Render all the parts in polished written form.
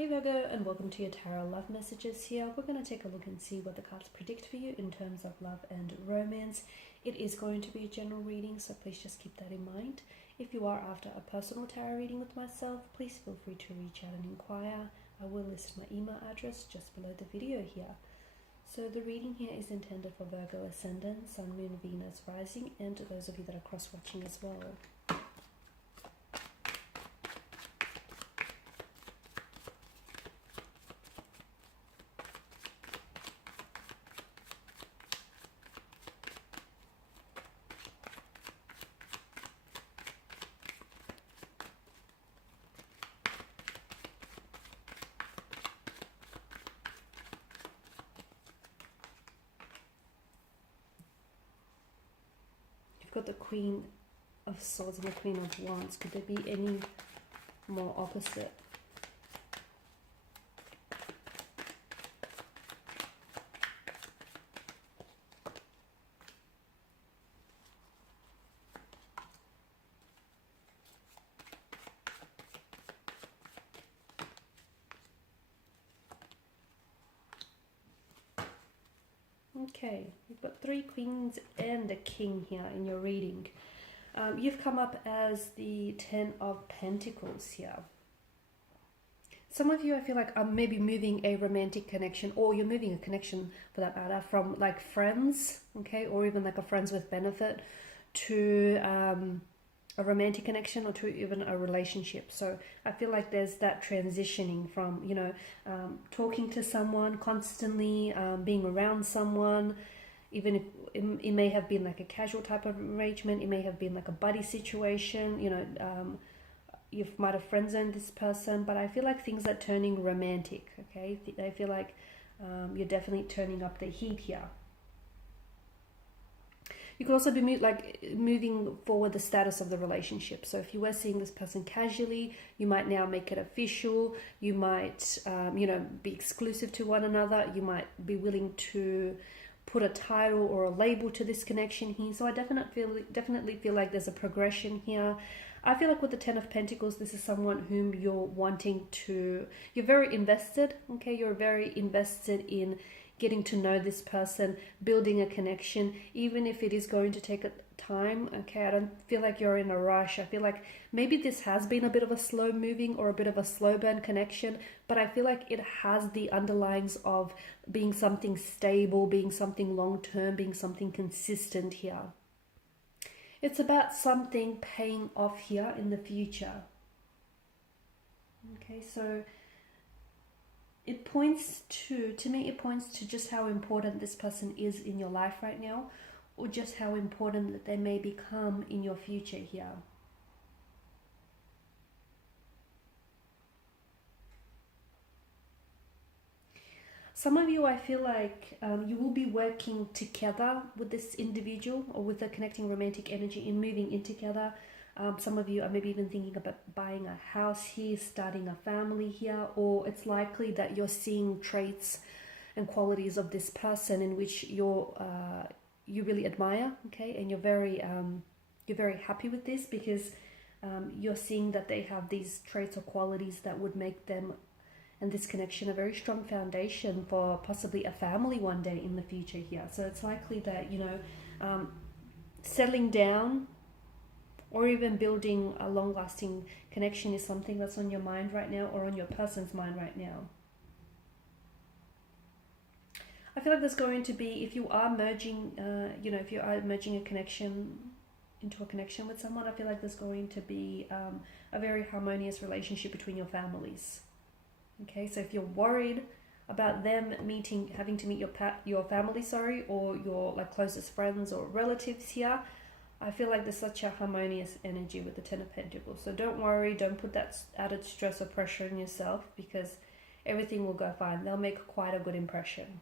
Hey Virgo, and welcome to your tarot love messages here. We're going to take a look and see what the cards predict for you in terms of love and romance. It is going to be a general reading, so please just keep that in mind. If you are after a personal tarot reading with myself, please feel free to reach out and inquire. I will list my email address just below the video here. So the reading here is intended for Virgo Ascendant, Sun, Moon, Venus, Rising, and to those of you that are cross-watching as well. Got the Queen of Swords and the Queen of Wands. Could there be any more opposite? Okay, you've got 3 queens and a king here in your reading. You've come up as the 10 of Pentacles here. Some of you, I feel like, are maybe moving a romantic connection, or you're moving a connection for that matter from like friends, okay, or even like a friends with benefit to a romantic connection, or to even a relationship. So I feel like there's that transitioning from, you know, talking to someone constantly, being around someone, even if it may have been like a casual type of arrangement, it may have been like a buddy situation, you know, you might have friend zoned this person, but I feel like things are turning romantic, okay? I feel like you're definitely turning up the heat here. You could also be moving forward the status of the relationship. So if you were seeing this person casually, you might now make it official. You might, you know, be exclusive to one another. You might be willing to put a title or a label to this connection here. So I definitely feel like there's a progression here. I feel like with the 10 of Pentacles, this is someone whom you're wanting to, you're very invested, okay? You're very invested in getting to know this person, building a connection, even if it is going to take a time, okay? I don't feel like you're in a rush. I feel like maybe this has been a bit of a slow moving or a bit of a slow burn connection, but I feel like it has the underlyings of being something stable, being something long-term, being something consistent here. It's about something paying off here in the future. Okay, so it points to me, it points to just how important this person is in your life right now, or just how important that they may become in your future here. Some of you, I feel like you will be working together with this individual or with the connecting romantic energy in moving in together. Some of you are maybe even thinking about buying a house here, starting a family here, or it's likely that you're seeing traits and qualities of this person in which you really admire, okay, and you're very happy with this because you're seeing that they have these traits or qualities that would make them and this connection a very strong foundation for possibly a family one day in the future here. So it's likely that, you know, settling down or even building a long-lasting connection is something that's on your mind right now, or on your person's mind right now. I feel like there's going to be, if you are merging, you know, if you are merging a connection into a connection with someone, I feel like there's going to be a very harmonious relationship between your families. Okay, so if you're worried about them having to meet your family, or your like closest friends or relatives here, I feel like there's such a harmonious energy with the 10 of Pentacles. So don't worry, don't put that added stress or pressure on yourself, because everything will go fine. They'll make quite a good impression.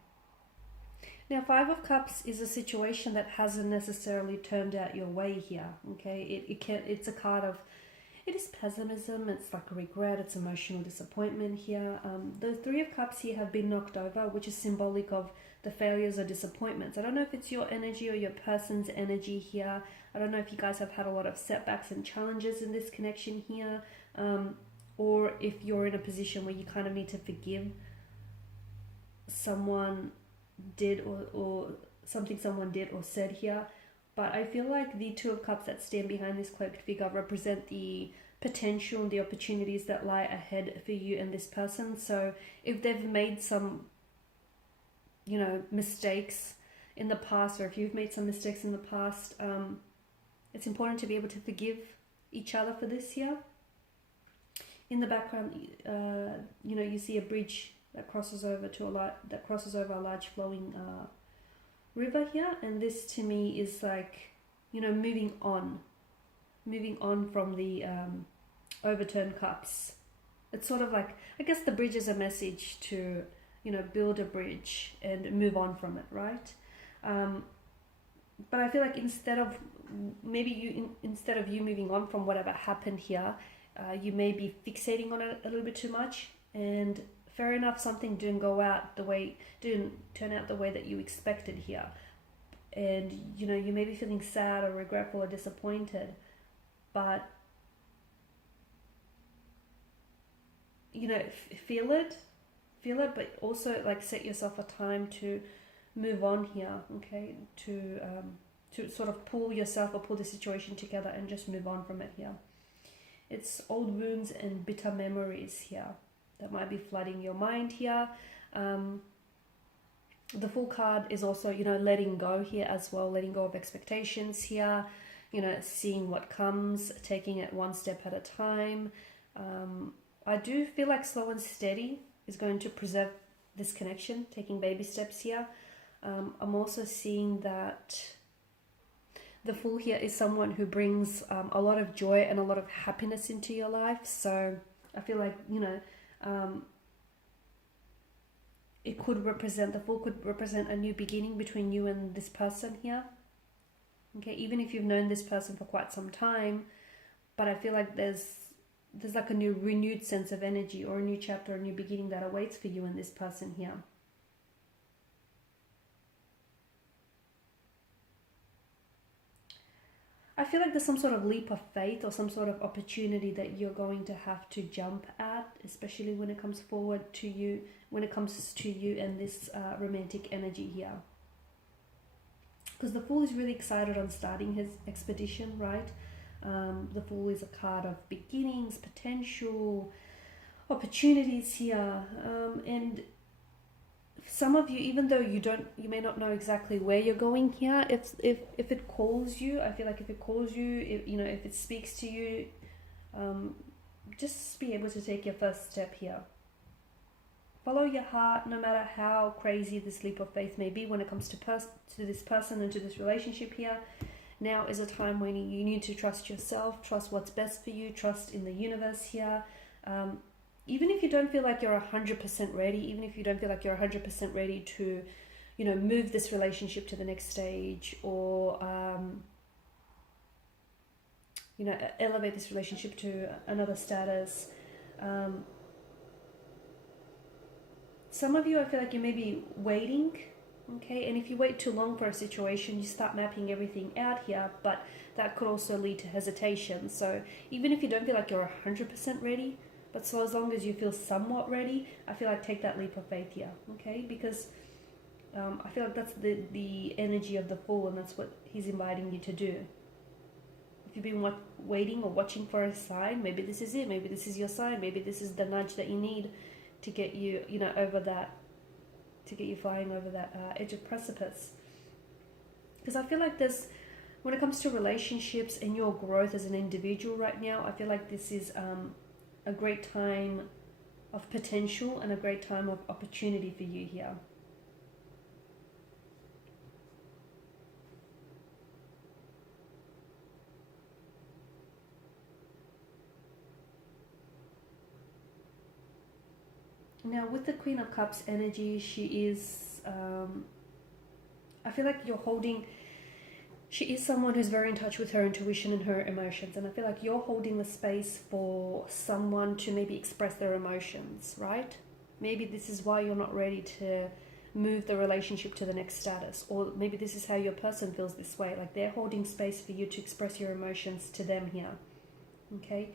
Now, 5 of Cups is a situation that hasn't necessarily turned out your way here. Okay, it's a card of, it is pessimism, it's like regret, it's emotional disappointment here. The 3 of Cups here have been knocked over, which is symbolic of the failures or disappointments. I don't know if it's your energy or your person's energy here. I don't know if you guys have had a lot of setbacks and challenges in this connection here. or if you're in a position where you kind of need to forgive someone did or something someone did or said here. But I feel like the Two of Cups that stand behind this cloaked figure represent the potential and the opportunities that lie ahead for you and this person. So if they've made some, you know, mistakes in the past, or if you've made some mistakes in the past, it's important to be able to forgive each other for this here. In the background, you know, you see a bridge that crosses over a large flowing river here, and this to me is like, you know, moving on from the overturned cups. It's sort of like, I guess the bridge is a message to, you know, build a bridge and move on from it, right? But I feel like instead of you moving on from whatever happened here, you may be fixating on it a little bit too much. And fair enough, something didn't turn out the way that you expected here, and you know, you may be feeling sad or regretful or disappointed, but you know, feel it, but also like set yourself a time to move on here, okay? To sort of pull yourself or pull the situation together and just move on from it here. It's old wounds and bitter memories here that might be flooding your mind here. The Fool card is also, you know, letting go here as well, letting go of expectations here, you know, seeing what comes, taking it one step at a time. I do feel like slow and steady is going to preserve this connection, taking baby steps here. I'm also seeing that the Fool here is someone who brings a lot of joy and a lot of happiness into your life. So I feel like, you know, it could represent, the Fool could represent a new beginning between you and this person here. Okay, even if you've known this person for quite some time, but I feel like there's like a new renewed sense of energy, or a new chapter, a new beginning that awaits for you and this person here. I feel like there's some sort of leap of faith or some sort of opportunity that you're going to have to jump at, especially when it comes to you and this romantic energy here. Because the Fool is really excited on starting his expedition, right? The Fool is a card of beginnings, potential, opportunities here, and some of you, even though you may not know exactly where you're going here, if it calls you, I feel like if it calls you, if it speaks to you, just be able to take your first step here. Follow your heart, no matter how crazy this leap of faith may be when it comes to this person and to this relationship here. Now is a time when you need to trust yourself, trust what's best for you, trust in the universe here. Even if you don't feel like you're 100% ready, even if you don't feel like you're 100% ready to, move this relationship to the next stage, or, elevate this relationship to another status. Some of you, I feel like you may be waiting, okay? And if you wait too long for a situation, you start mapping everything out here, but that could also lead to hesitation. So even if you don't feel like you're 100% ready, but so as long as you feel somewhat ready, I feel like take that leap of faith here, okay? Because I feel like that's the energy of the Fool, and that's what he's inviting you to do. If you've been waiting or watching for a sign, maybe this is it. Maybe this is your sign. Maybe this is the nudge that you need to get you, over that, to get you flying over that edge of precipice. Because I feel like when it comes to relationships and your growth as an individual right now, I feel like this is a great time of potential and a great time of opportunity for you here. Now with the Queen of Cups energy, she is, I feel like she is someone who's very in touch with her intuition and her emotions. And I feel like you're holding the space for someone to maybe express their emotions, right? Maybe this is why you're not ready to move the relationship to the next status. Or maybe this is how your person feels this way. Like they're holding space for you to express your emotions to them here. Okay?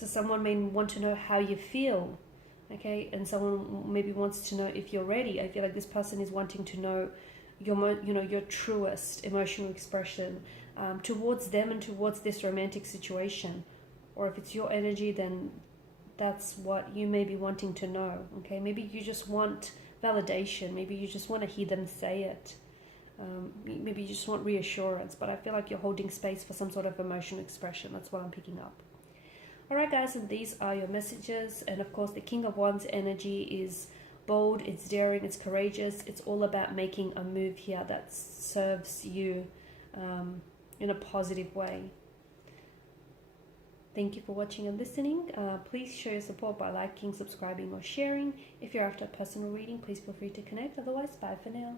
So someone may want to know how you feel, okay, and someone maybe wants to know if you're ready. I feel like this person is wanting to know your truest emotional expression towards them and towards this romantic situation. Or if it's your energy, then that's what you may be wanting to know, okay? Maybe you just want validation. Maybe you just want to hear them say it. Maybe you just want reassurance, but I feel like you're holding space for some sort of emotional expression. That's what I'm picking up. Alright guys, and these are your messages. And of course, the King of Wands energy is bold, it's daring, it's courageous. It's all about making a move here that serves you in a positive way. Thank you for watching and listening. Please show your support by liking, subscribing or sharing. If you're after a personal reading, please feel free to connect. Otherwise, bye for now.